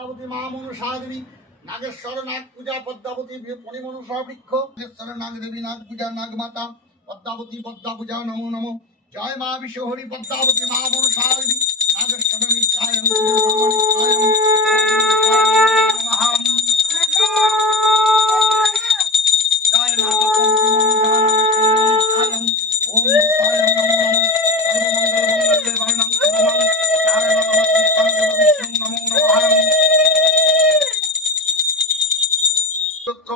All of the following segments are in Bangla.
পদ্মাবতী মা মনসা দেবী নাগেশ্বর নাগ পূজা পদ্মাবতী পরিমনসা বৃক্ষ নাগেশ্বর নাগ দেবী নাগ পূজা নাগ মাতা পদ্মাবতী পদ্মা পূজা নমো নমো জয় মা বিশ্বহরি পদ্মাবতী মা মনসা দেবী নাগেশ্বর নিত্যায়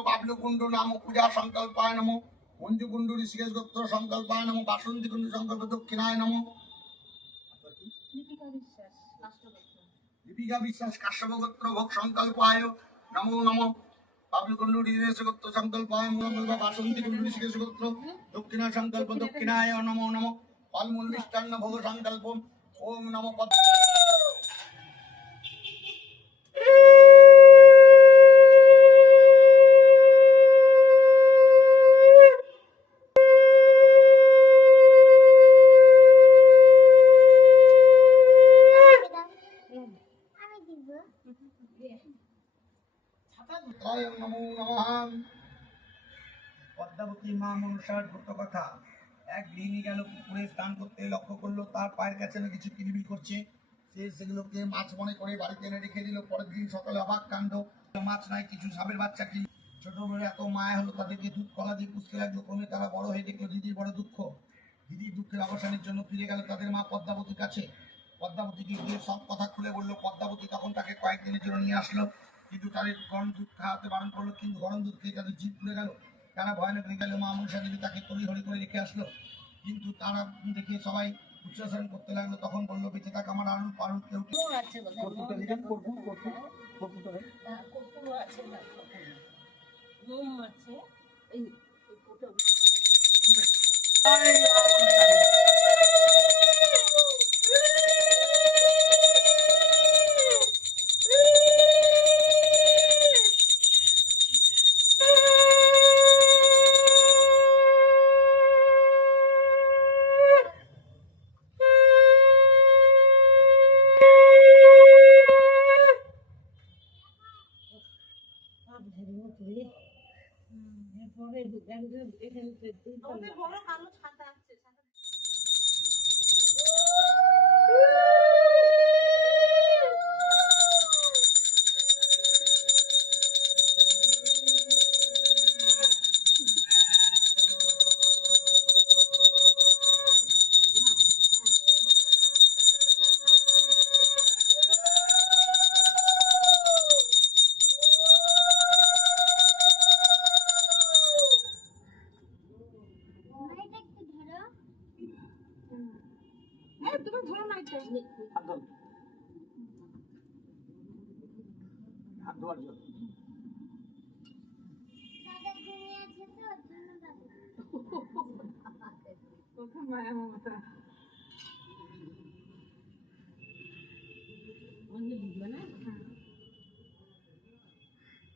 বাবলুকুণ্ড নাম পূজা সংকল্পায় নমো মঞ্জুকুণ্ড ঋষিকেশ গোত্র সংকল্পায় নমো বাসন্তী কুণ্ড সংকল্প দক্ষিণায় নমো দীপিকা বিশ্বাস কাশ্যপ গোত্র ভোগ সংকল্পায় নমো নমো বাবলুকুণ্ড ঋষিকেশ গোত্র সংকল্পায় নমো বাসন্তী কুণ্ড ঋষিকেশ গোত্র দক্ষিণা সংকল্প দক্ষিণায় নমো নমো ফলমূল মিষ্টান্ন ভোগ সংকল্প ওম নমো পদ্মাবতী মা মনসার ব্রত কথা। এক গৃহিণী গেল পুকুরে স্নান করতে, লক্ষ্য করলো তার পায়ের কাছে না কিছু কিলবিল করছে। সে সেগুলোকে মাছ মনে করে বাড়িতে এনে রেখে দিল। পরের দিন সকালে অবাক কাণ্ড, মাছ নাই, কিছু সাপের বাচ্চা কি। ছোটবেলায় এত মায়া হলো তাদেরকে দুধ কলা দিয়ে পুষতে লাগলো। ক্রমে তারা বড় হয়ে দেখলো দিদির বড় দুঃখ। দিদির দুঃখের অবসানের জন্য ফিরে গেল তাদের মা পদ্মাবতীর কাছে। পদ্মাবতীকে গিয়ে সব কথা খুলে বললো। পদ্মাবতী তখন তাকে কয়েকদিনের জন্য নিয়ে আসলো, কিন্তু তাদের গরম দুধ খাওয়াতে বারণ করলো। কিন্তু গরম দুধ খেয়ে তাদের জিভ পুড়ে গেল। তারা ভয়ানক রেগে গেল। মা মনসা দেবী তাকে তড়িঘড়ি করে রেখে আসলো, কিন্তু তারা দেখে সবাই উচ্চারণ করতে লাগলো। তখন বললো বেঁচে থাক আমার আরুণ পারুণ কেউ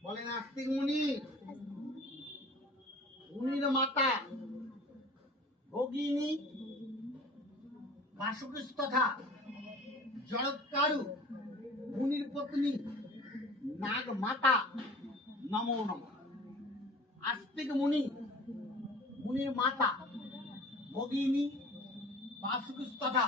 বলে নাস্তিক মুনি, মুনির মাতা ভগিনী বাসুকৃষ তথা জড়ৎকারু মুনির পত্নী নাগ মাতা নমো নমঃ। আস্তিক মুনি, মুনির মাতা ভগিনী বাসুকৃষ তথা